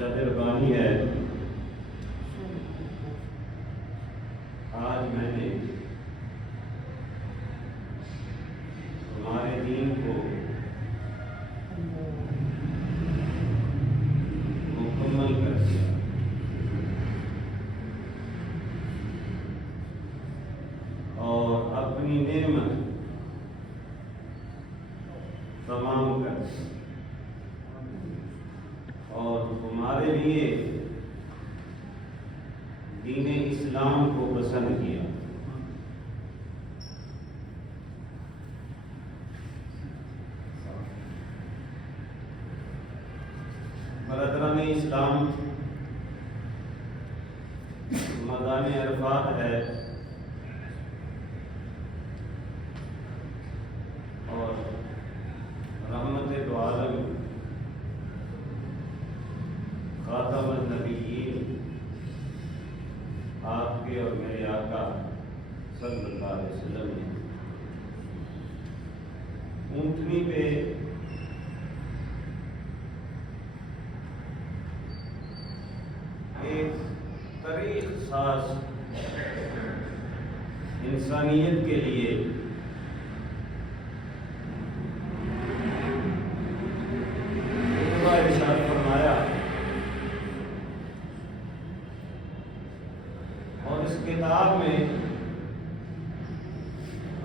مہربانی ہے، آج میں نے ہمارے دین کو مکمل کر دیا اور اپنی نعمت تمام کر دیا اور ہمارے لیے دین اسلام کو پسند کیا۔ برادران اسلام، میدان عرفات ہے اور رحمت دو عالم خاتم النبیین آپ کے اور میرے آقا صلی اللہ علیہ وسلم نے اونٹنی پہ ایک تاریخ ساز انسانیت کے لیے ارشاد فرمایا اور اس کتاب میں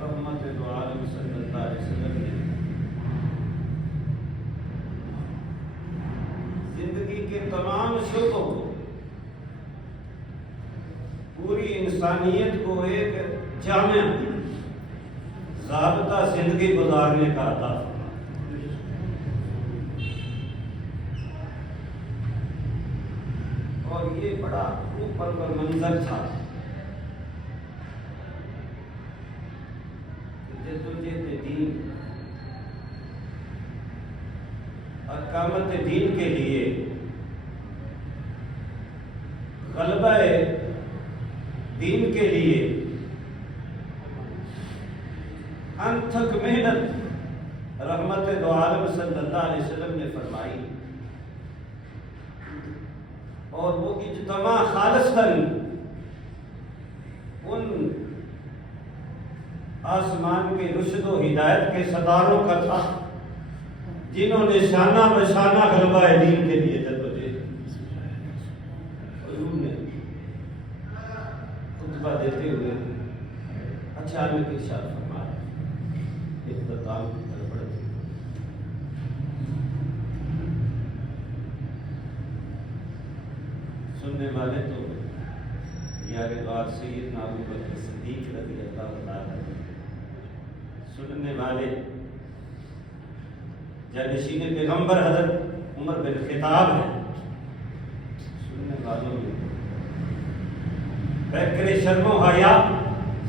رحمت دو عالم صلی اللہ علیہ وسلم نے زندگی کے تمام شعبوں کو، پوری انسانیت کو ایک جامع ضابطہ زندگی گزارنے کا عطا فرمایا۔ اور یہ بڑا اوپر پر منظر تھا جدوجہد دین، اقامت دین کے لیے غلبہ دین کے لیے انتھک محنت رحمت دو عالم صلی اللہ علیہ وسلم نے فرمائی اور وہ اجتماع خالصتاً ان آسمان کے رشد و ہدایت کے ستاروں کا تھا جنہوں نے شانہ بشانہ غلبہ دین کے لیے جدوجہد حضور نے خطبہ دیتے ہوئے اچانک ارشاد فرمایا، اختتام کی طرف بڑھتے سننے والے تو یار بات سیدنا ابو بکر صدیق رضی اللہ تعالیٰ، سننے والے جانشین پیغمبر حضرت عمر بن خطاب ہیں، سننے والوں میں بکر شرم و حیا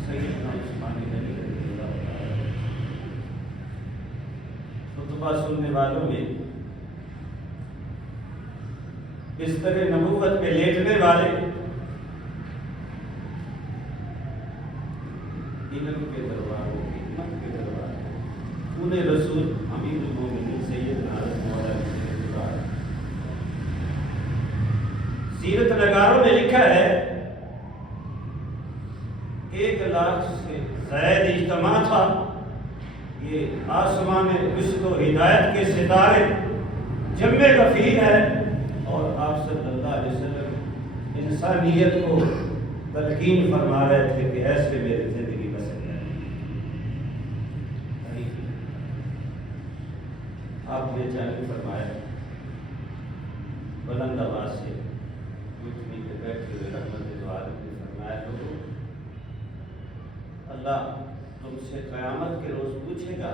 سیدنا عثمان غنی رضی اللہ تعالیٰ، خطبہ سننے والوں میں بستر نبوت پہ لیٹنے والے، علم کے دروازوں، حکمت کے دروازوں، انہیں رسول امیر المومنین سیدنا حضرت مولانا سیرت نگاروں نے لکھا ہے 1,00,000 سے زائد اجتماع تھا۔ یہ آسمان رشد و ہدایت کے ستارے جمع غفیر ہے اور آپ صلی اللہ علیہ وسلم انسانیت کو تلقین فرما رہے تھے کہ ایسے میری زندگی بسر جائے۔ آپ نے جانب فرمایا بلند آواز سے اٹھنی پہ بیٹھے ہوئے رحمت دو عالم نے فرمایا، لوگوں اللہ تم سے قیامت کے روز پوچھے گا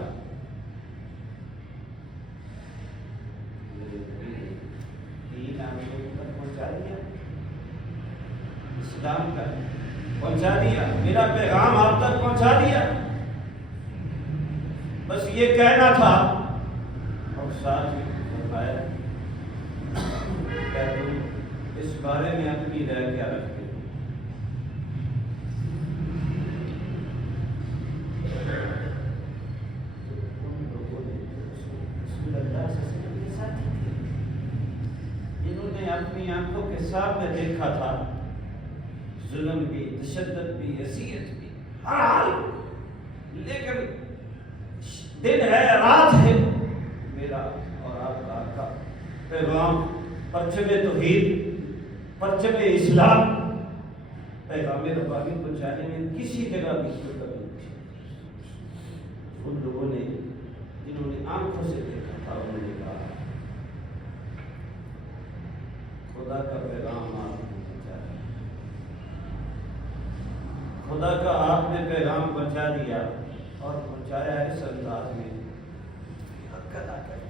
دین آپ لوگوں تک پہنچا دیا، اسلام کا پہنچا دیا، میرا پیغام آپ تک پہنچا دیا، بس یہ کہنا تھا۔ اور ساتھ ہی فرمایا کیا تم اس بارے میں اپنی رائے کیا رکھتے ہو؟ ان لوگوں نے رسول اللہ صلی اللہ علیہ وسلم کے ساتھی تھے جنہوں نے صاحب نے دیکھا تھا ظلم بھی، تشدد بھی، اذیت بھی، ہر حال، لیکن دن ہے، رات ہے، میرا اور آپ کا آقا پیغام پرچم توحید، پرچم اسلام، پیغام ربانی پہنچانے میں کسی جگہ بھی کوئی کمی نہیں تھی۔ ان لوگوں نے جنہوں نے آنکھوں سے دیکھا تھا انہوں نے کہا خدا کا پیغام آپ نے پہنچایا، خدا کا آپ نے پیغام پہنچا دیا اور پہنچایا اس انداز میں حق ادا کر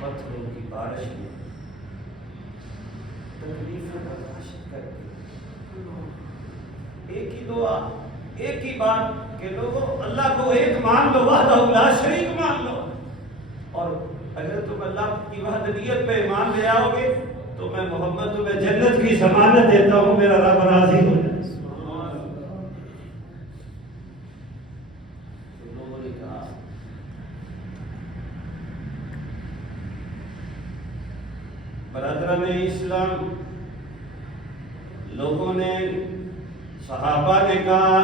پتھروں کی بارش میں تکلیفیں برداشت کر کے ایک ہی دعا، ایک ہی بات کہ لوگوں اللہ کو ایک مان لو، وحدہ لا شریک مان لو، اور اگر تم اللہ کی وحدانیت پہ ایمان لے آؤ گے تو میں محمد تمہیں جنت کی ضمانت دیتا ہوں، میرا رب راضی ہو جائے۔ تو لوگوں نے کہا برادران اسلام، لوگوں نے، صحابہ نے کہا،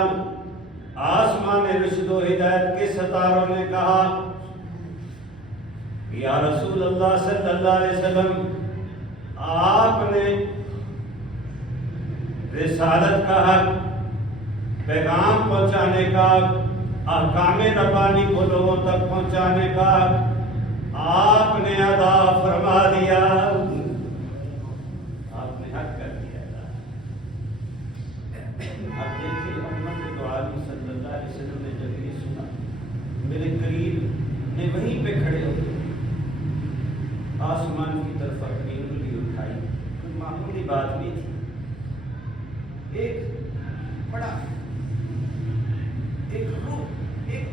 آسمان رشد و ہدایت کے ستاروں نے کہا یا رسول اللہ صلی اللہ علیہ وسلم، آپ نے رسالت کا حق، پیغام پہنچانے کا، احکام ربانی کو لوگوں تک پہنچانے کا آپ نے ادا فرما دیا، آپ نے حق کر دیا۔ آپ دیکھیں محمد عالم صلی اللہ علیہ وسلم نے جب یہ سنا، میرے قریب نے وہیں پہ کھڑے ہو گئے، آسمان کی طرف اپنی انگلی اٹھائی، کوئی معمولی بات نہیں تھی، ایک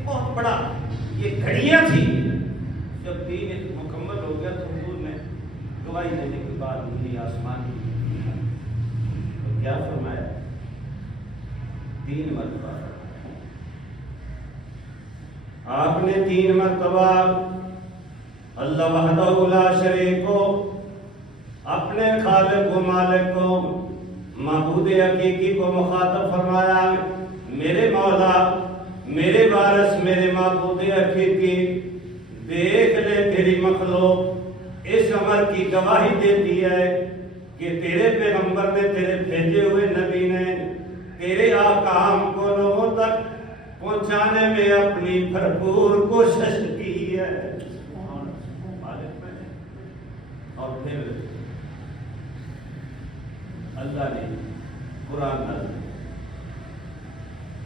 بہت بڑا یہ گھڑیاں تھی۔ جب دین مکمل ہو گیا تو حضور نے گواہی دینے کے بعد انگلی آسمان کی تو کیا فرمایا؟ 3 مرتبہ آپ نے 3 مرتبہ اللہ وحدہ لا شریک کو، اپنے خالق و مالک کو، معبود حقیقی کو مخاطب فرمایا، میرے مولا، میرے وارث، میرے معبود حقیقی، دیکھ لے تیری مخلوق اس عمر کی گواہی دیتی ہے کہ تیرے پیغمبر نے، تیرے بھیجے ہوئے نبی نے تیرے احکام کو لوگوں تک پہنچانے میں اپنی بھرپور کوشش کی ہے۔ اور پھر اللہ نے قرآن نازل،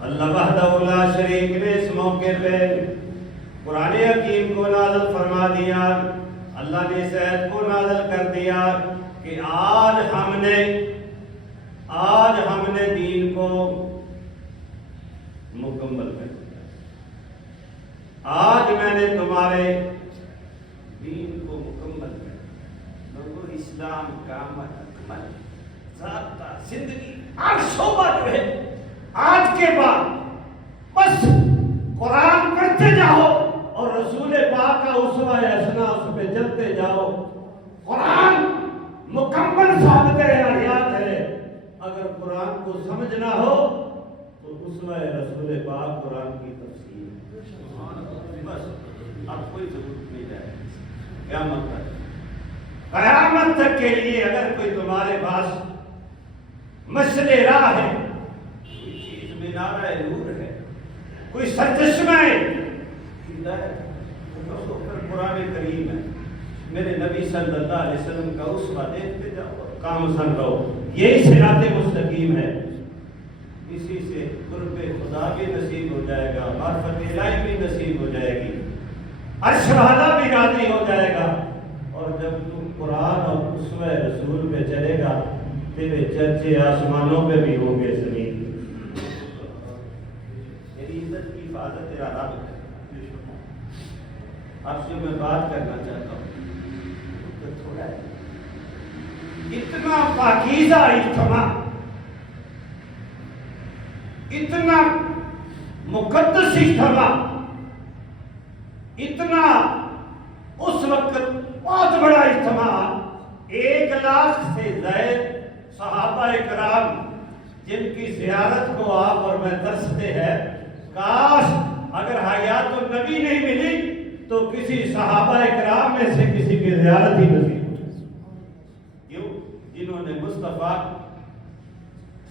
اللہ وحدہ لا شریک نے اس موقع پہ قرآن حکیم کو نازل فرما دیا، اللہ نے اس آیت کو نازل کر دیا کہ آج ہم نے دین کو مکمل کر دیا، آج میں نے تمہارے دین کو مکمل کر دیا۔ لوگوں، اسلام کا مکمل ضابطہ زندگی ہر شعبہ جو ہے آج کے بعد بس قرآن پڑھتے جاؤ اور رسول پاک کا اسوہ حسنہ اس پہ چلتے جاؤ۔ قرآن مکمل ثابت حیات ہے، اگر قرآن کو سمجھنا ہو تو اسوہ رسول پاک قرآن کی تفسیر، بس اب کوئی ضرورت نہیں جائے۔ قیامت تک کے لیے اگر کوئی تمہارے پاس مشعل راہ ہے، کوئی چیز مینارہ نور ہے، کوئی سرچشمہ ہدایت، تو پھر قرآن کریم ہے، میرے نبی صلی اللہ علیہ وسلم کا اسوہ دیکھتے جاؤ، کام سن رہو، یہی صراط مستقیم ہے۔ اسی سے قرب خدا بھی نصیب ہو جائے گا، معرفت الہی بھی نصیب ہو جائے گی، عرش والا بھی راضی ہو جائے گا، اور جب تم قرآن اور اسوہ رسول پہ چلے گا تیرے چرچے آسمانوں پہ بھی ہوں گے، زمین میری عزت کی حفاظت تیرا رب ہے۔ آپ سے میں بات کرنا چاہتا ہوں تو تھوڑا ہے، اتنا پاکیزہ اجتماع، اتنا مقدس اجتماع، اتنا اس وقت بہت بڑا اجتماع 1,00,000 سے زائد صحابہ کرام جن کی زیارت کو آپ اور میں ترستے ہیں، کاش اگر حیات النبی نہیں ملی تو کسی صحابہ کرام میں سے کسی کی زیارت ہی نصیب ہو جائے۔ کیوں؟ جنہوں نے مصطفیٰ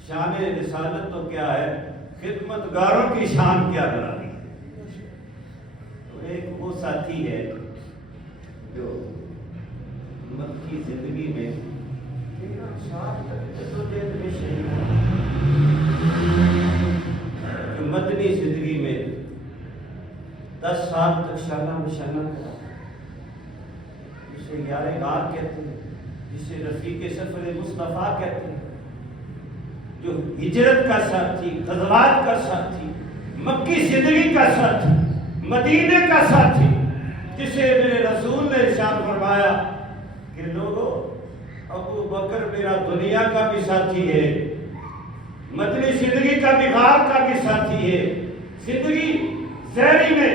شان رسالت تو کیا ہے، خدمتگاروں کی شان کیا بنا دی۔ تو ایک وہ ساتھی ہے جو مکی زندگی میں 13 سال تک جدوجہد میں شہید ہوا، جو مدنی زندگی میں 10 سال تک شانہ بشانہ کرا، جسے یار غار کہتے ہیں، جسے رفیق سفر مصطفیٰ کہتے ہیں، جو ہجرت کا ساتھی، غزوات کا ساتھی، مکی زندگی کا ساتھی، مدینے کا ساتھی، جسے میرے رسول نے ارشاد فرمایا کہ لوگوں، ابو بکر میرا دنیا کا بھی ساتھی ہے، مدنی زندگی کا بھی غار کا بھی ساتھی ہے، زندگی زہری میں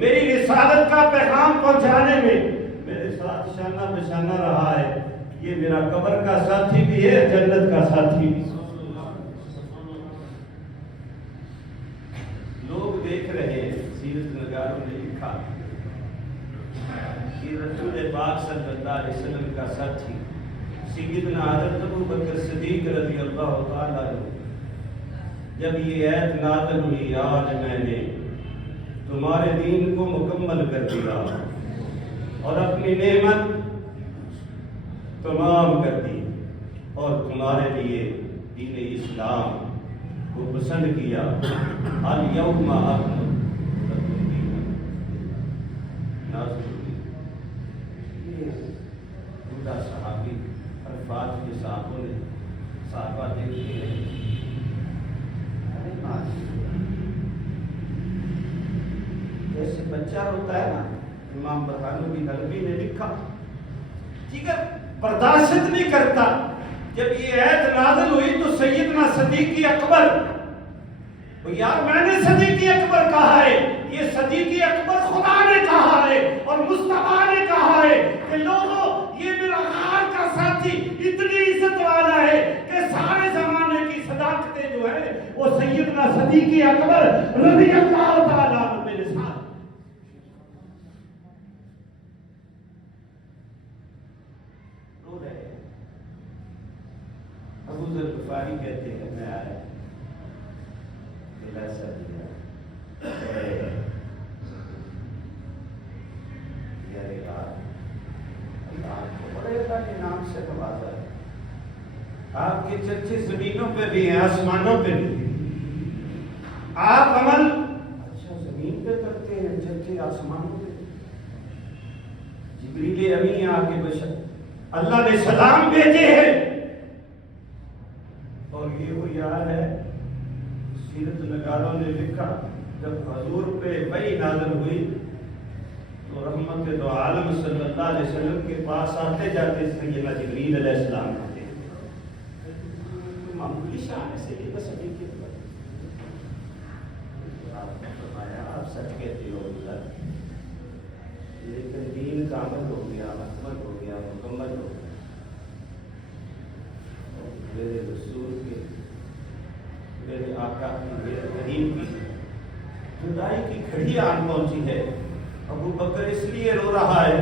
میری رسالت کا پیغام پہنچانے میں میرے ساتھ شانہ بشانہ رہا ہے، یہ میرا قبر کا ساتھی بھی ہے، جنت کا ساتھی بھی۔ لوگ دیکھ رہے ہیں، سیرت نگاروں نے لکھا کہ رسول پاک صلی اللہ علیہ وسلم کا ساتھی سیدنا حضرت ابو بکر صدیق رضی اللہ تعالیٰ عنہ، جب یہ آیت نازل ہوئی، آج میں نے تمہارے دین کو مکمل کر دیا اور اپنی نعمت تمام کر دی اور تمہارے لیے دین اسلام کو پسند کیا، الیوم اکملت لکم دینکم، نازل ہوئی۔ یہ بوڑھا صحابی الفاظ کے صحابوں نے صحابہ دیکھتے ہیں، جیسے بچہ ہوتا ہے نا، امام برہانوی نلوی نے لکھا، جگر برداشت نہیں کرتا۔ جب یہ آیت نازل ہوئی تو سیدنا صدیق اکبر، یار میں نے صدیق اکبر کہا ہے، یہ صدیق اکبر خدا نے کہا ہے اور مصطفیٰ نے کہا ہے کہ لوگوں یہ میرا غار کا ساتھی اتنی عزت والا ہے کہ سارے زمانے کی صداقتیں جو ہے وہ سیدنا صدیق اکبر رضی اللہ تعالیٰ عنہ میرے ساتھ۔ رو رہے ہیں۔ ابو ذر غفاری کہتے ہیں میں آیا دلاسا دیا، اللہ کو بڑے اللہ کے نام سے نوازا ہے، آپ کے چرچے زمینوں پہ بھی ہیں، آسمانوں پہ بھی، آپ عمل اچھا زمین پہ کرتے ہیں، چرچے آسمانوں پہ۔ جبریل امین آگے بشر اللہ نے سلام بھیجے ہیں، اور یہ وہ یار ہے، سیرت نگاروں نے لکھا جب حضور پہ وحی نازل ہوئی تو رحمت دو عالم صلی اللہ علیہ وسلم کے پاس آتے جاتے سیدنا جبریل علیہ السلام ہوتے، معمولی شان سے یہ بس ابھی کے آپ نے فرمایا آپ سچ کہتے ہو حضرت، لیکن دین کا عمل ہو گیا، مکمل ہو گیا، مکمل ہو گیا، میرے رسول کے، میرے آقا کی، میرے کریم کی جدائی کی گھڑی آن پہنچی ہے۔ ابو بکر اس لیے رو رہا ہے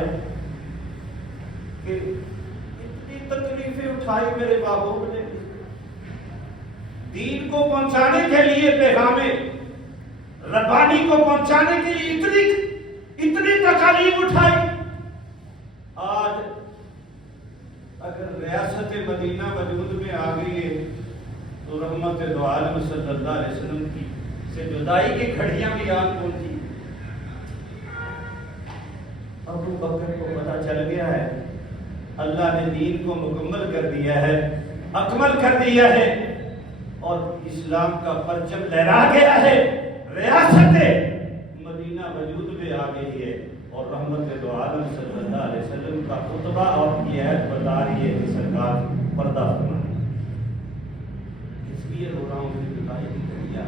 کہ اتنی تکلیفیں اٹھائی میرے بابوں نے، دین کو پہنچانے کے لیے، پیغام ربانی کو پہنچانے کے لیے اتنی تکالیف اٹھائی۔ آج اگر ریاست مدینہ وجود میں آ گئی ہے تو رحمت دو عالم صلی اللہ علیہ وسلم کی سے جدائی کی گھڑیاں بھی آن پہنچی۔ ابو بکر کو پتہ چل گیا ہے اللہ نے دین کو مکمل کر دیا ہے، اکمل کر دیا ہے، اور اسلام کا پرچم لہرا گیا ہے، ریاست مدینہ وجود میں آ گئی ہے، اور رحمت دو عالم صلی اللہ علیہ وسلم کا خطبہ اور یہ آیت بتا رہی ہے کہ سرکار پردہ فرمائے۔ اس لیے رو رہا ہوں کہ جدائی کی گھڑیاں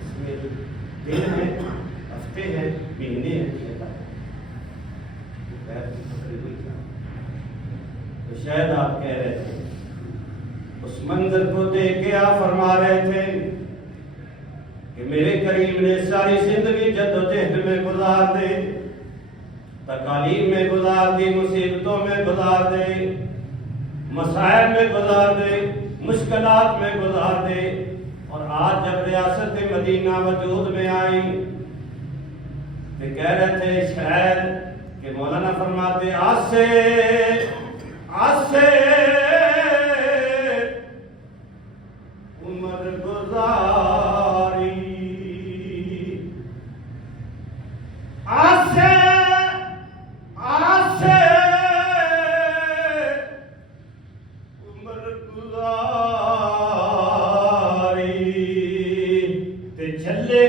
اس میں دن ہے، ہفتے ہیں، مہینے ہیں، شاید آپ کہہ رہے تھے، اس منظر کو دیکھ کے آپ فرما رہے تھے کہ میرے کریم نے ساری زندگی جدوجہد میں گزار دے، تکالیف میں گزار دی، مصیبتوں میں گزار دے، مسائل میں گزار دے، مشکلات میں گزار دے، اور آج جب ریاست مدینہ وجود میں آئی تو کہہ رہے تھے شاید کہ مولانا فرماتے آج سے عمر گزاری، آج سے عمر گزاری تے چلے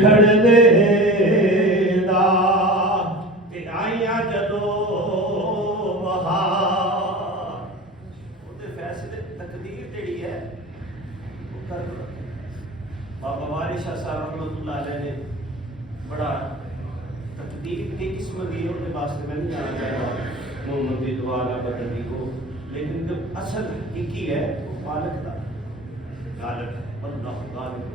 کھڑ دے دا تے آئیاں جدو بہار، وہ تے فیصلے تقدیر جڑی ہے وہ کر رکھے۔ بابا وارث شاہ صاحب رحمۃ اللہ علیہ نے بڑا تقدیر کی قسم دی، ان کے واسطے میں نہیں جانا چاہتا محمد دی دعا نہ بدلی ہو، لیکن جو اصل حقیقی ہے وہ خالق دا غالب ہے، اللہ غالب علی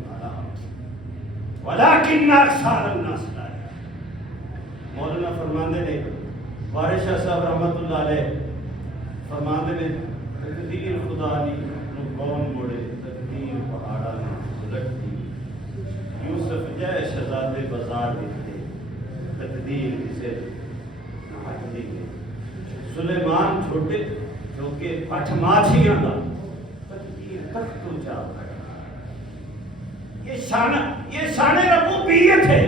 ولیکن اکثر الناس لا یعلمون۔ مولانا فرماندے نے، وارث شاہ صاحب رحمۃ اللہ علیہ فرماندے نے، تقدیر خدا دی کون موڑے، تقدیر پہاڑا نے الٹتی، یوسف جائے شہزادے بازار دیتے، تقدیر اسے ہٹ دی گئی، سلیمان چھوٹے جو کہ پٹھ ماچھیاں دا، تقدیر تک تو جا کر یہ شان ربوبیت ہے۔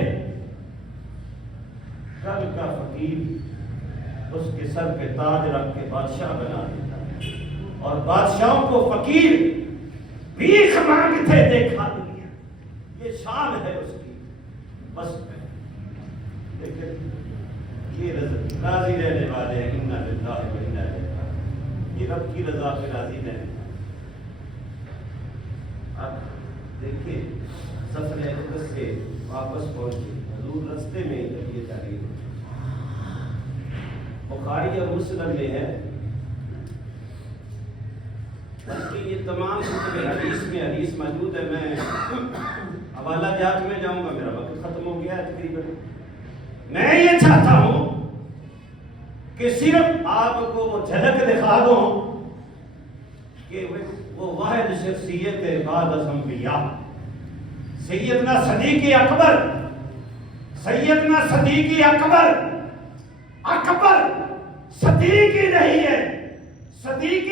کل کا فقیر اس کے سر پہ تاج رکھ کے بادشاہ بنا دیتا ہے، اور بادشاہوں کو فقیر بھیک مانگتے دیکھا دنیا، یہ شان ہے اس کی بس میں۔ لیکن یہ راضی رہنے والے ہیں، انا للہ و انا الیہ راجعون، یہ رب کی رضا پہ راضی رہنے۔ اب دیکھیے سفر اقدس سے واپس پہنچے، حضور رستے میں جب یہ تعلیم بخاری اور مسلم میں ہے، بلکہ یہ تمام حدیث میں حدیث موجود ہے، میں حوالہ جات میں جاؤں گا، میرا وقت ختم ہو گیا ہے تقریباً۔ میں یہ چاہتا ہوں کہ صرف آپ کو وہ جھلک دکھا دوں کہ وہ واحد شخصیت ہے بعد از انبیاء، سیدنا صدیق اکبر، سیدنا صدیق اکبر، اکبر صدیق ہی نہیں ہے، صدیق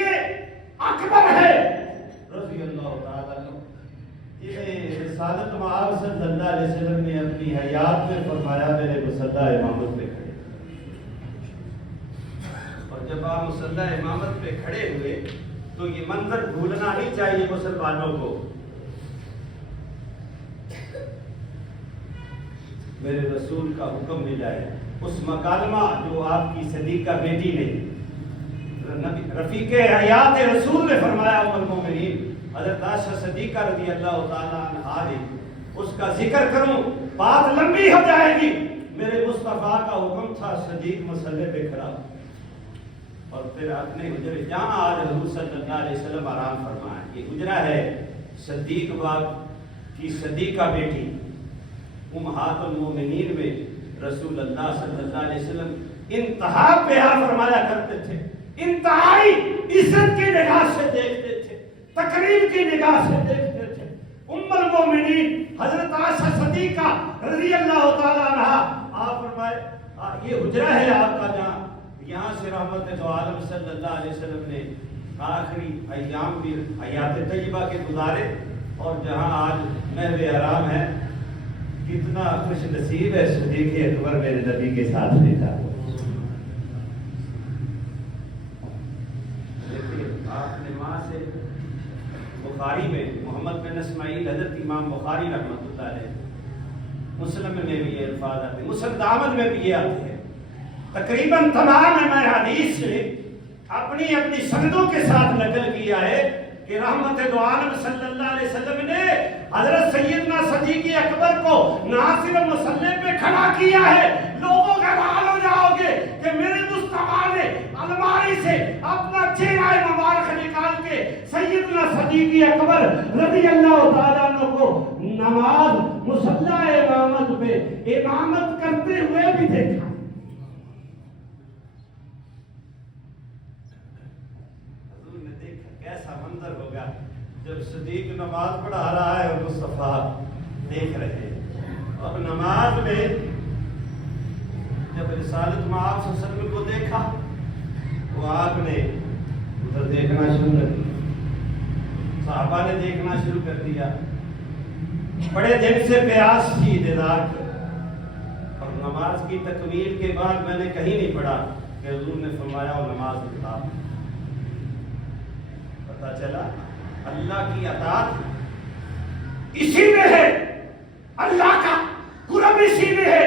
اکبر ہے رضی اللہ تعالیٰ عنہ۔ یہ رسالت مآب صلی اللہ علیہ وسلم نے اپنی حیات میں فرمایا میرے مصلی امامت پہ کھڑے، اور جب آپ مصلی امامت پہ کھڑے ہوئے تو یہ منظر بھولنا نہیں چاہیے مسلمانوں کو۔ میرے رسول کا حکم ملا ہے، اس مکالمہ جو آپ کی صدیقہ بیٹی نے، رفیق حیات رسول نے فرمایا ام المومنین حضرت عائشہ صدیقہ رضی اللہ تعالیٰ عنہا نے، اس کا ذکر کروں بات لمبی ہو جائے گی۔ میرے مصطفیٰ کا حکم تھا صدیق مسئلے پہ کھڑا، اور پھر اپنے حجرے جہاں آج حضور صلی اللہ علیہ وسلم آرام فرمائے، یہ حجرہ ہے صدیق باپ کی صدیقہ بیٹی امہات المومنین میں رسول اللہ صلی اللہ علیہ وسلم انتہا پیار فرمایا کرتے تھے، انتہائی عزت کی نگاہ سے دیکھتے تھے، تقریب کی نگاہ سے دیکھتے تھے۔ ام المومنین حضرت عائشہ صدیقہ رضی اللہ تعالیٰ عنہا، آپ فرمائے یہ حجرہ ہے آپ کا جہاں یہاں سے رحمت دو عالم صلی اللہ علیہ وسلم نے آخری ایام بھی حیات طیبہ کے گزارے، اور جہاں آج محو حرام ہے، کتنا خوش نصیب ہے صدیق اکبر میرے نبی کے ساتھ دیکھا۔ دیکھیے آپ نے وہاں سے بخاری میں محمد بن اسماعیل حضرت امام بخاری رحمۃ اللہ علیہ، مسلم میں بھی یہ الفاظ آتے ہیں، مسند احمد میں بھی یہ آتے ہیں، تقریباً تمام میں حدیث سے اپنی اپنی سندوں کے ساتھ نقل کیا ہے کہ رحمت دو عالم صلی اللہ علیہ وسلم نے حضرت سیدنا صدیق اکبر کو نہ صرف مصلی پہ کھڑا کیا ہے، لوگوں کا حال ہو جاؤ گے کہ میرے مصطفیٰ نے الماری سے اپنا چہرہ مبارک نکال کے سیدنا صدیق اکبر رضی اللہ تعالیٰ عنہ کو نماز مصلی امامت پہ امامت کرتے ہوئے بھی دیکھا۔ حضور نے دیکھا کیسا منظر ہوگا جب صدیق نماز پڑھا رہا ہے اور مصطفیٰ دیکھ رہے ہیں۔ اور نماز میں جب رسالت میں آپ صلی اللہ علیہ وسلم کو دیکھا تو آپ نے ادھر دیکھنا شروع کر دیا، صحابہ نے دیکھنا شروع کر دیا۔ بڑے دن سے پیاس تھی دیدار کی، اور نماز کی تکمیل کے بعد میں نے کہیں نہیں پڑھا کہ حضور نے فرمایا اور نماز اطاعت۔ پتہ چلا اللہ کی اطاعت اسی میں ہے، اللہ کا قرب اسی میں ہے،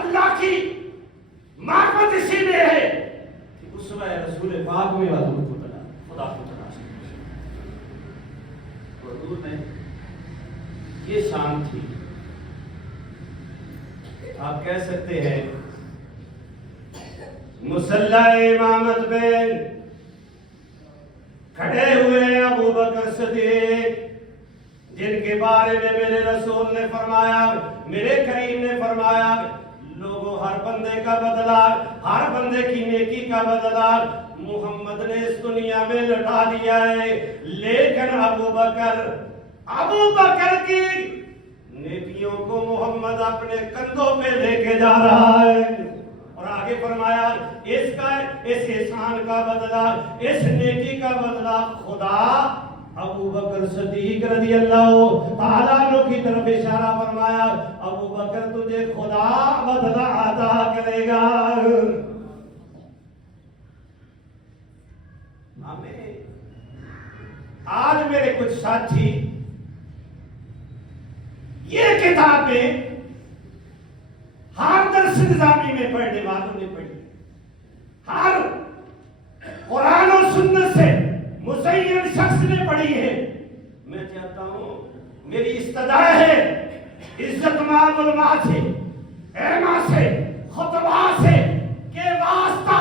اللہ کی معرفت اسی میں ہے کہ اسوہ رسول پاک میں حضور کو خدا کو تلاش کریں۔ حضور نے یہ شان تھی، آپ کہہ سکتے ہیں مصلی امامت میں کھڑے ہوئے ابو بکر صدیق، جن کے بارے میں میرے رسول نے فرمایا، میرے کریم نے فرمایا، لوگوں ہر بندے کا بدلہ، ہر بندے کی نیکی کا بدلہ محمد نے اس دنیا میں لٹا دیا ہے، لیکن ابو بکر کی نیکیوں کو محمد اپنے کندھوں پہ لے کے جا رہا ہے۔ اور آگے فرمایا اس احسان کا بدلہ، اس نیکی کا بدلہ خدا ابو بکر صدیق رضی اللہ تعالیٰ عنہ کی طرف اشارہ فرمایا، ابو بکر تجھے خدا بدلہ عطا کرے گا۔ آج میرے کچھ ساتھی یہ کتابیں ہر درس نظامی میں پڑھنے والوں نے پڑھی، ہر قرآن و سنت سے مزین شخص نے پڑھی ہے۔ میں چاہتا ہوں میری استدعا ہے عزت مآب علماء سے، علماء سے، خطباء سے کہ واسطہ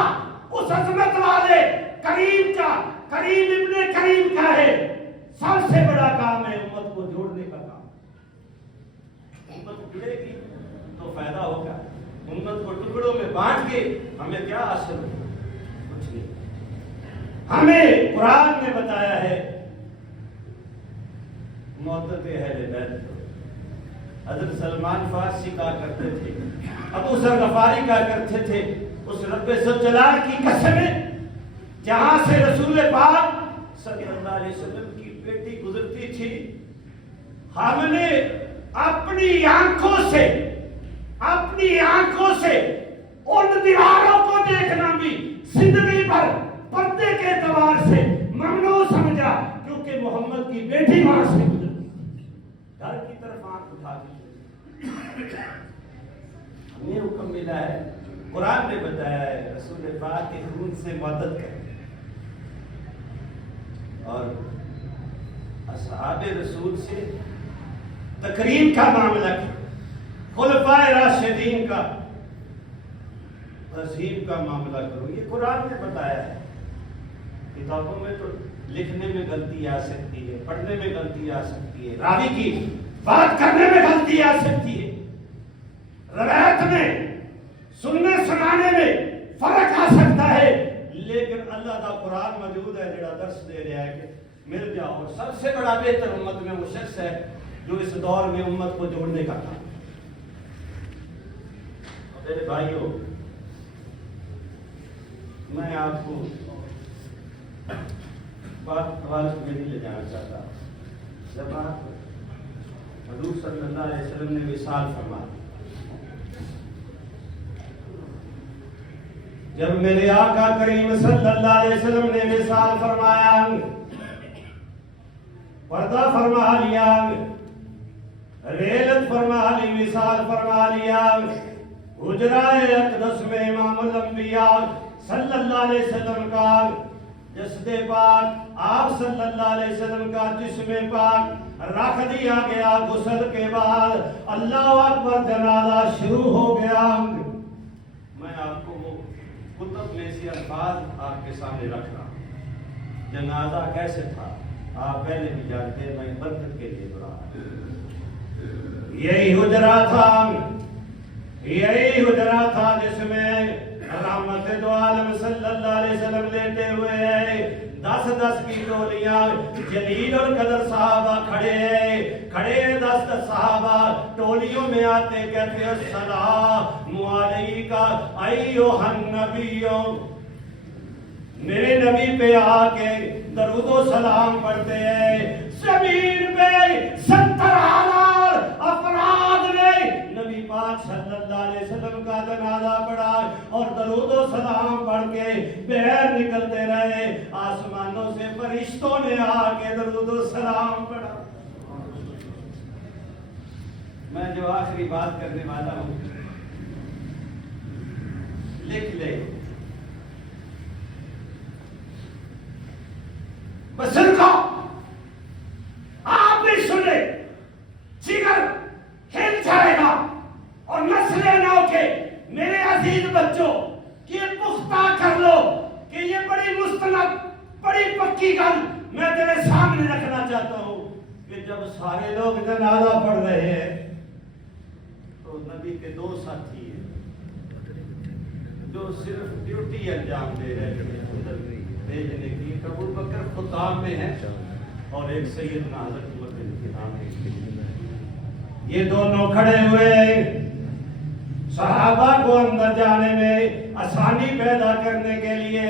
اس عظمت والے کریم کا، کریم ابن کریم کا ہے۔ سب سے بڑا کام ہے امت کو جوڑنے کا کام۔ امت جڑے گی تو فائدہ ہوگا، امت کو ٹکڑوں میں بانٹ کے ہمیں کیا حاصل ہوگا؟ کچھ نہیں۔ ہمیں قرآن نے بتایا ہے محبت اہل بیت۔ حضرت سلمان فارسی کہا کرتے تھے، ابو ذر غفاری کہا کرتے تھے، اس رب ذوالجلال کی قسم جہاں سے رسول پاک صلی اللہ علیہ وسلم کی بیٹی گزرتی تھی، ہم نے اپنی آنکھوں سے ان دیواروں کو دیکھنا بھی زندگی پر پردے کے اعتبار سے ممنوع سمجھا، کیونکہ محمد کی بیٹی وہاں سے گزرتی تھی۔ گھر کی طرف آنکھ اٹھا دی، ہمیں حکم ملا ہے، قرآن نے بتایا ہے رسول پاک کے خون سے مدد کریں، اور اصحاب رسول سے تکریم کا معاملہ کیا، خلفائے راشدین کا تہذیب کا معاملہ کرو۔ یہ قرآن نے بتایا ہے۔ کتابوں میں تو لکھنے میں غلطی آ سکتی ہے، پڑھنے میں غلطی آ سکتی ہے، راوی کی بات کرنے میں غلطی آ سکتی ہے، روایت میں سننے سنانے میں فرق آ سکتا ہے، لیکن اللہ کا قرآن موجود ہے جڑا درس دے رہا ہے کہ مل جاؤ۔ اور سب سے بڑا بہتر امت میں وہ شخص ہے جو اس دور میں امت کو جوڑنے کا کام۔ میرے بھائیوں، میں آپ کو بات حوالت میں نہیں لے جانا چاہتا۔ جب آپ حضور صلی اللہ علیہ وسلم نے وصال فرمایا، جب میرے آقا کریم صلی اللہ علیہ وسلم نے وصال فرمایا، پردہ فرما لیا، ریلت فرما لی، وصال فرما لیا، حجرہ اقدس میں امام الانبیاء صلی اللہ علیہ وسلم کا جسد پاک آپ صلی اللہ علیہ وسلم کا جسم پاک رکھ دیا گیا. غسل کے بعد اللہ اکبر جنازہ شروع ہو گیا. میں آپ کو وہ کتب میں سے الفاظ آپ کے سامنے رکھ رہا ہوں. جنازہ کیسے تھا آپ پہلے بھی جانتے ہیں, میں برکت کے لیے دعا. یہی حجرہ تھا جس میں رحمت دو عالم صلی اللہ علیہ وسلم لیتے ہوئے ہیں. 10 کی ٹولیاں جلیل القدر صحابہ کھڑے 10 صحابہ ٹولیوں میں آتے کہتے ہیں السلام علیکہ ایھا النبی. میرے نبی پہ آ کے درود و سلام پڑھتے ہیں. زمین پہ 70,000 افراد نے نبی پاک صلی اللہ علیہ وسلم کا جنازہ پڑھا اور درود و سلام پڑھ کے باہر نکلتے رہے. آسمانوں سے فرشتوں نے آ کے درود و سلام پڑھا. میں جو آخری بات کرنے والا ہوں لکھ لے. بسر کا آپ بھی سنے, جگر ہل جائے گا اور نسلیں نو کے میرے عزیز بچوں یہ پختہ کر لو کہ یہ بڑی مستند بڑی پکی گل میں تیرے سامنے رکھنا چاہتا ہوں کہ جب سارے لوگ جنازہ پڑھ رہے ہیں تو نبی کے 2 ساتھی ہیں جو صرف ڈیوٹی انجام دے رہے ہیں بھیجنے کی. ابو بکر خطاب میں ہے اور ایک سیدنا حضرت عمر بن خطاب ہے. یہ دونوں کھڑے ہوئے صحابہ کو اندر جانے میں آسانی پیدا کرنے کے لیے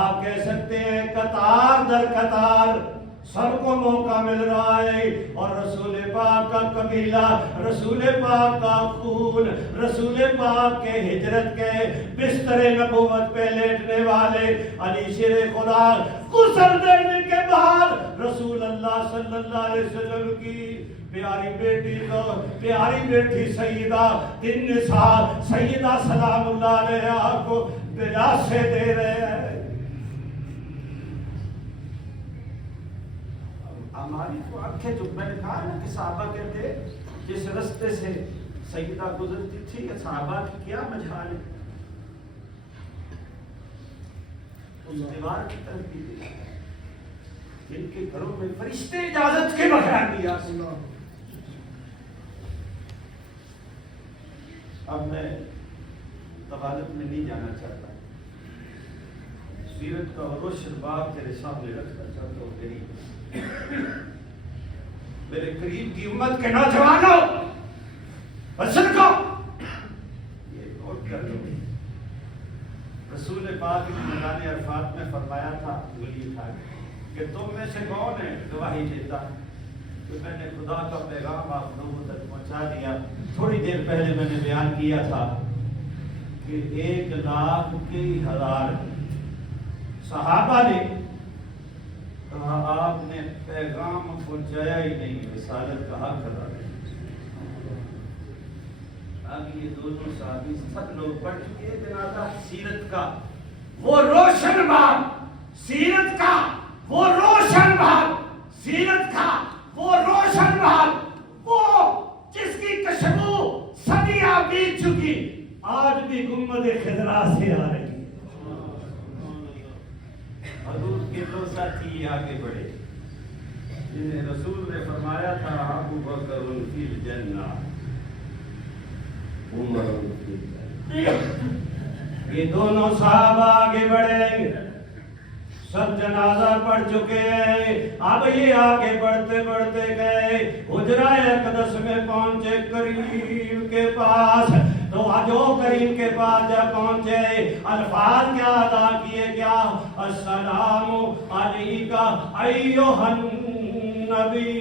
آپ کہہ سکتے ہیں قطار در قطار سب کو موقع مل رہا ہے. اور رسول پاک کا قبیلہ, رسول پاک کا خون, رسول پاک کے ہجرت کے بستر نبوت پہ لیٹنے والے علی شیر خدا غسل دینے کے بعد رسول اللہ صلی اللہ علیہ وسلم کی پیاری بیٹی سیدہ النساء سیدہ سلام اللہ علیہا کو دلاسے دے رہے ہیں. ہماری تو آنکھیں جو میں نے کہا نا کہ صحابہ کہتے جس رستے سے سیدہ گزرتی تھی صحابہ کی کیا مجال ہے, اس دیوار کی طرف بھی دیکھا جن کے گھروں میں فرشتے اجازت کے بغیر نہیں آ سکتے. اب میں طوالت میں نہیں جانا چاہتا, سیرت کا روشن باب تیرے سامنے رکھنا چاہتا ہوں. میرے قریب کی امت کے نوجوانوں بسر کو یہ نوٹ کر لو. رسول پاک نے میدان عرفات میں فرمایا تھا انگلی اٹھا کہ تم میں سے کون ہے گواہی دیتا کہ میں نے خدا کا پیغام آپ لوگوں تک پہنچا دیا. تھوڑی دیر پہلے میں نے بیان کیا تھا کہ 1,00,000 صحابہ نے کہا آپ نے پیغام پہنچایا ہی نہیں, رسالت کا حق ادا نہیں. اب یہ دونوں صحابی سب لوگ پڑھ چکے ہیں جنازہ. سیرت کا وہ روشن باب, سیرت کا وہ روشن باب, سیرت کا وہ روشن باب, وہ جس کی کشبو صدیاں بیت چکی آج بھی گنبد خضرا سے آ رہی. حضور کے 2 ساتھی آگے بڑھے جنہیں رسول نے فرمایا تھا ابو بکر فی الجنہ, عمر فی الجنہ. یہ دونوں صحابہ آگے بڑھے, سب جنازہ پڑھ چکے ہیں. اب یہ آگے بڑھتے بڑھتے گئے, حجرہ اقدس میں پہنچے کریم کے پاس. تو جو کریم کے پاس جب پہنچے الفاظ کیا ادا کیے, کیا السلام علیکہ ایھا النبی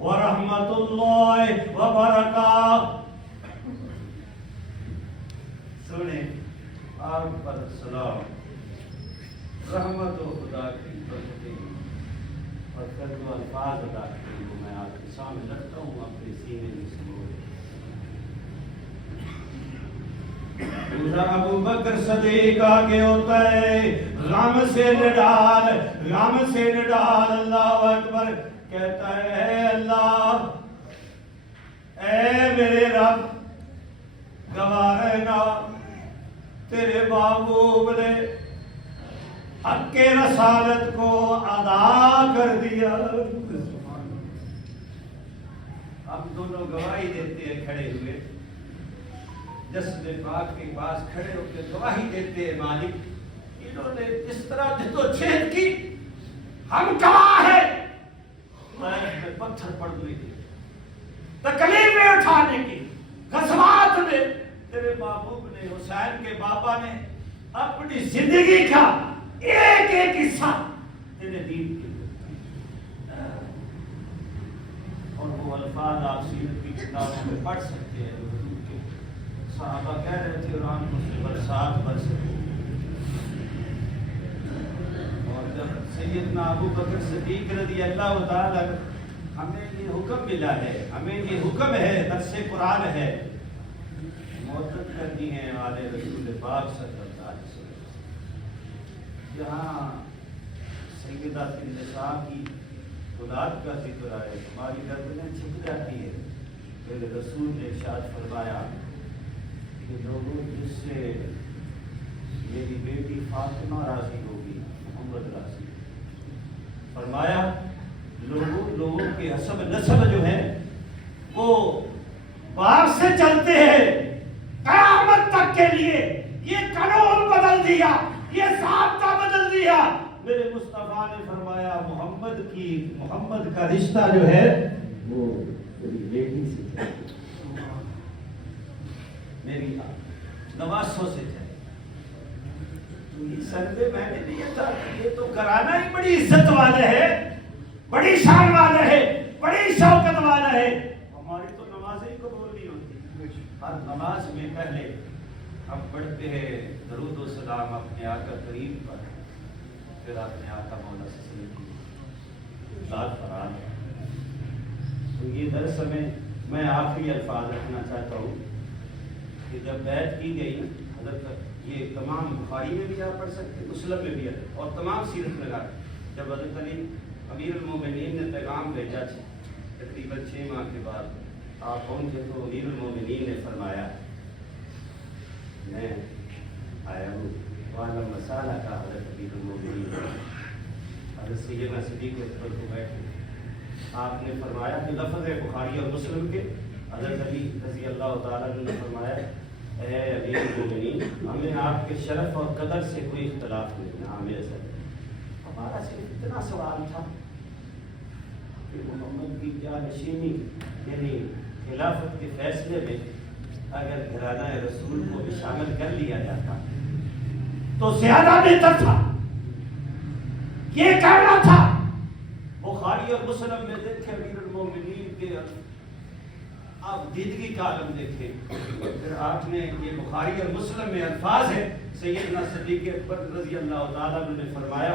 ورحمۃ اللہ وبرکاتہ. سنیں آپ پر سلام, رحمت و خدا کی برکتیں اور پھر جو الفاظ ادا کیے وہ میں آپ کے سامنے رکھتا ہوں اپنے سینے میں سمو. دوسرا ابو بکر صدیق آگے ہوتا ہے، غم سے نڈال، غم سے نڈال، اللہ اکبر، کہتا ہے اے اللہ، اے میرے رب، گواہ رہنا تیرے محبوب نے حق رسالت کو ادا کر دیا۔ ہم دونوں گواہی دیتے ہیں کھڑے ہوئے، جسد پاک کے پاس کھڑے ہو کے گواہی دیتے ہیں مالک انہوں نے اس طرح جدوجہد کی، ہم گواہ ہیں، میں پتھر پڑ گئی تھی تکلیفیں اٹھانے کی، غزوات میں تیرے محبوب نے، حسین کے بابا نے اپنی زندگی کا ایک ایک حصہ تیرے دین کے اور وہ الفاظ آپ سیرت کی کتابوں میں پڑھ سکتے ہیں۔ صحابہ کہہ رہے تھے قرآن کو سے برسات برس رہی، اور جب سیدنا ابو بکر صدیق رضی اللہ تعالیٰ ہمیں یہ حکم ملا ہے، ہمیں یہ حکم ہے، درس قرآن ہے، معتد کرنی ہے آل رسول پاک صلی اللہ علیہ وسلم۔ جہاں سیدہ النساء کی اولاد کا ذکر آئے ہماری گردنیں جھک جاتی ہے۔ پھر رسول نے ارشاد فرمایا کہ لوگوں جس سے میری بیٹی فاطمہ راضی ہوگی محمد راضی، فرمایا لوگوں کے حسب نسب جو ہے وہ باپ سے چلتے ہیں قیامت تک کے لیے، یہ قانون بدل دیا، یہ ضابطہ بدل دیا۔ میرے مصطفیٰ نے فرمایا محمد کا رشتہ جو ہے وہ میری بیٹی سے، میری نواسوں سے ہے۔ تو یہ سردے میں نے لیا تھا کہ یہ تو کرانا ہی بڑی عزت والا ہے، بڑی شان والا ہے، بڑی شوکت والا ہے۔ ہماری تو نمازیں ہی قبول نہیں ہوتی، ہر نماز میں پہلے ہم پڑھتے ہیں درود و سلام اپنے آقا کریم پر، پھر اپنے آقا مولا صلی اللہ علیہ وسلم کی ذات فران۔ تو یہ درس میں آخری الفاظ رکھنا چاہتا ہوں کہ جب بیعت کی گئی حضرت، یہ تمام بخاری میں بھی آپ پڑھ سکتے، مسلم میں بھی ہے، اور تمام سیرت لگا، جب حضرت علی امیر المومنین نے پیغام بھیجا تقریباً 6 ماہ کے بعد آپ پہنچے تو امیر المومنین نے فرمایا میں آیا ہوں والا مسالہ کا حضرت امیر المومنین حضرت سیدنا صدیق اکبر کو بیٹھے، آپ نے فرمایا کہ لفظ بخاری اور مسلم کے، حضرت علی رضی اللہ تعالیٰ نے فرمایا اے امیر المومنین ہمیں آپ کے شرف اور قدر سے کوئی اختلاف نہیں، عامر سے ہمارا صرف اتنا سوال تھا کہ محمد کی جانشینی یعنی خلافت کے فیصلے میں اگر گھرانہ رسول کو بھی شامل کر لیا جاتا تو زیادہ بہتر تھا، یہ کہنا تھا۔ بخاری اور مسلم میں دیکھے امیر المومنین کے آپ دیدگی کا عالم دیکھے، پھر آپ نے یہ بخاری اور مسلم میں الفاظ ہے، سیدنا صدیق اکبر رضی اللہ تعالیٰ عنہ نے فرمایا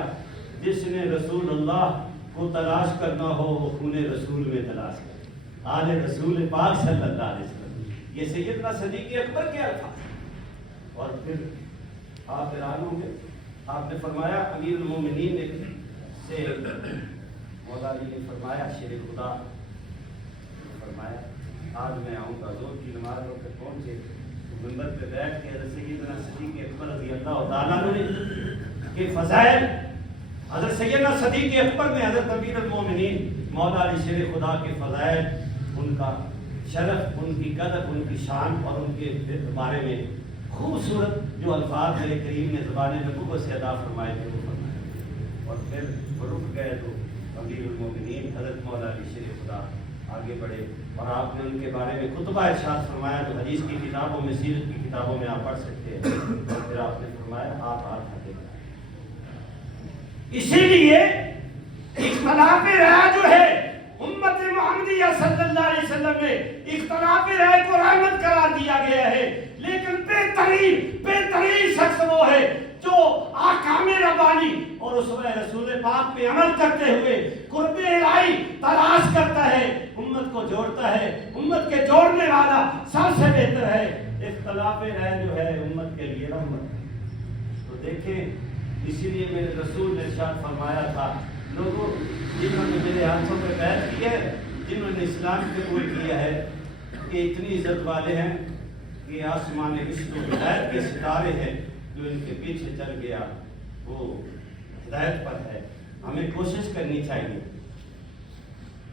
جس نے رسول اللہ کو تلاش کرنا ہو وہ خون رسول میں تلاش کرے، آل رسول پاک صلی اللہ علیہ وسلم، یہ سیدنا صدیق اکبر کے الفاظ۔ اور پھر آپ حیران ہوں گے، آپ نے فرمایا امیر المومنین نے سے مولا علی نے فرمایا شیر خدا فرمایا آج میں آؤں گا، زور کی نماز ہو کر پہنچے، منبر پہ بیٹھ کے حضرت سیدنا صدیق اکبر رضی اللہ تعالیٰ عنہ کے فضائل، حضرت سیدنا صدیق اکبر نے حضرت امیر المومنین مولا علی شیر خدا کے فضائل، ان کا شرف، ان کی قدر، ان کی شان اور ان کے بارے میں خوبصورت جو الفاظ میرے کریم نے زبان نبوت سے ادا فرمائے تھے وہ فرمائے، اور پھر وہ رک گئے تو امیر المومنین حضرت مولا علی شیر خدا آگے بڑھے اور آپ نے ان کے بارے میں خطبہ ارشاد فرمایا جو حدیث کی کتابوں میں، سیرت کی کتابوں میں آپ پڑھ سکتے ہیں، اور پھر آپ نے فرمایا آپ ہاتھ ہٹے۔ اسی لیے اختلاف رائے جو ہے امت محمدیہ صلی اللہ علیہ وسلم میں اختلاف رائے کو رحمت قرار دیا گیا ہے، لیکن بہترین شخص وہ ہے جو احکام ربانی اور اسوہ رسول پاک پہ عمل کرتے ہوئے قرب الہی تلاش کرتا ہے، امت کو جوڑتا ہے، امت کے جوڑنے والا سب سے بہتر ہے اختلاف رائے جو ہے امت کے لیے رحمت ہے۔ تو دیکھیں اسی لیے میرے رسول نے ارشاد فرمایا تھا، لوگوں جنہوں نے میرے ہاتھوں پہ بیعت کی ہے، جنہوں نے اسلام قبول کیا ہے، کہ اتنی عزت والے ہیں کہ آسمان عشق و ہدایت کے ستارے ہیں، جو ان کے پیچھے چل گیا وہ ہدایت پر ہے۔ ہمیں کوشش کرنی چاہیے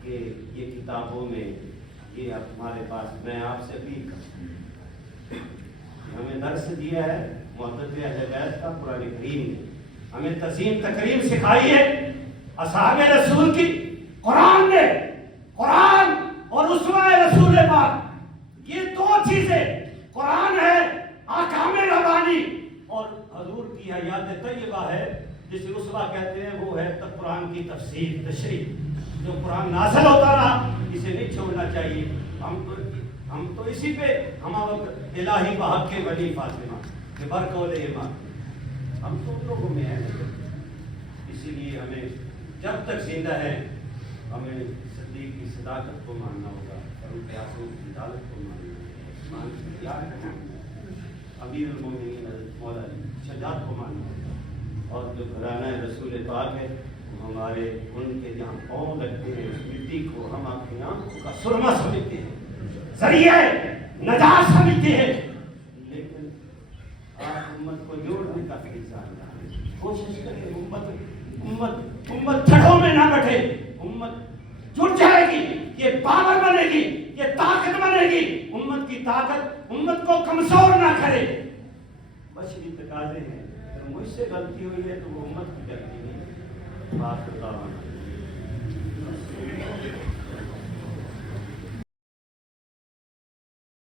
کہ یہ کتابوں میں یہ ہمارے پاس، میں آپ سے بھی ہمیں درس دیا ہے محدث اہل بیت کا قرآن کریم نے، ہمیں تزئین تکریم سکھائی ہے اصحاب رسول کی قرآن نے۔ قرآن اور اسوہ رسول پاک یہ دو چیزیں، قرآن ہے احکام ربانی اور حضور کی حیات طیبہ ہے جسے اسوہ کہتے ہیں، وہ ہے قرآن کی تفسیر تشریح، جو قرآن نازل ہوتا رہا اسے نہیں چھوڑنا چاہیے۔ ہم تو اسی پہ ہمارا وقت الہی بحق کے ولی فاطمہ کہ برقول ایمان، ہم تو ان لوگوں میں ہیں۔ اسی لیے ہمیں جب تک زندہ ہے ہمیں صدیق کی صداقت کو ماننا ہوگا، فاروق اعظم کی عدالت کو ماننا ہوگا، عثمان کی دیانت کو ماننا ہوگا، امیر المومنین حضرت مولا علی شجاعت کو ماننا ہوگا، اور جو گھرانہ رسول پاک ہے ہمارے ان کے جہاں پاؤں لگتے ہیں اس مٹی کو ہم اپنی آنکھوں کا سرما سمجھتے ہیں، ذریعہ نجات سمجھتے ہیں، لیکن آپ امت کو جوڑنے کا فیصلہ کوشش کریں۔ امت جھڑوں میں نہ بیٹھے، امت جڑ جائے گی، یہ پاور بنے گی، یہ طاقت بنے گی۔ امت کی طاقت امت کو کمزور نہ کرے۔ بشری تقاضے ہیں، اگر مجھ سے غلطی ہوئی ہے تو وہ امت کی غلطی نہیں، بات بتاؤ۔